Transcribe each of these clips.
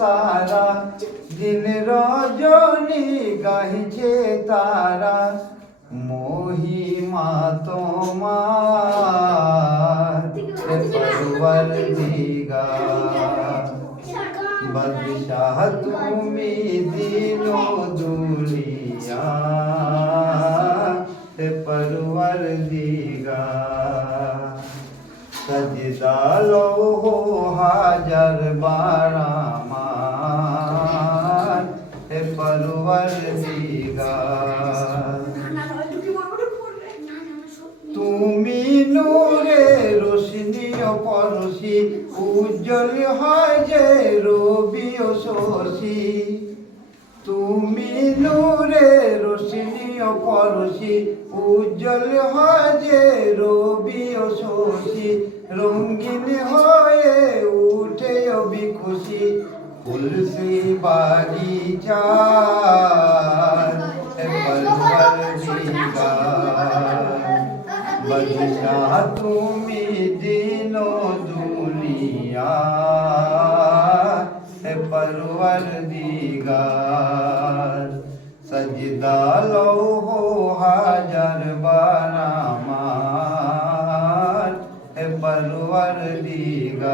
তারা, দিন রজনী গাইছে তারা, মহিমা তোমার পরওয়ারদিগার। বাদশাহ তুমি দিন দুনিয়া পরওয়ারদিগার। সজদা লো হাজার বার আমার পরওয়ারদিগার। তুমি নূরে রোশনি ও পরশি, উজ্জ্বল হয় যে রবি ও শশী। তুমি নূরে রোশনি ও পরশি, উজ্জ্বল হয় যে রবি ও শশী। রঙিন হয়ে উঠে খুশি তুলসী বাগিচার পরওয়ারদিগার। বাদশাহ তুমি দিন দুনিয়া পরওয়ারদিগার। সজদা লো হাজার বার আমার পরওয়ারদিগার।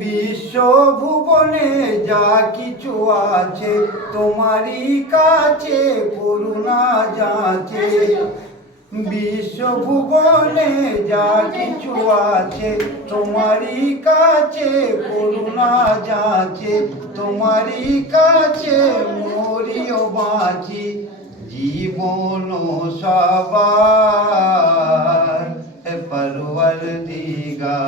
বিশ্ব ভুবনে যা কিছু আছে তোমারই কাছে করুণা যাচে। বিশ্ব ভুবনে যা কিছু আছে তোমারই কাছে করুণা যাচে। তোমারই কাছে মরিও বাঁচি জীবন সবার পরওয়ারদিগার।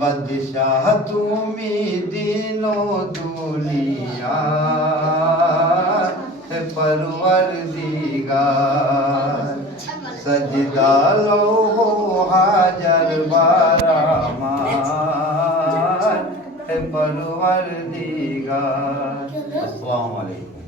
বাদশাহ তুমি দিন দুনিয়া পরওয়ারদিগার। সজদা লো হাজার বার আমার পরওয়ারদিগার। আসসালামু আলাইকুম।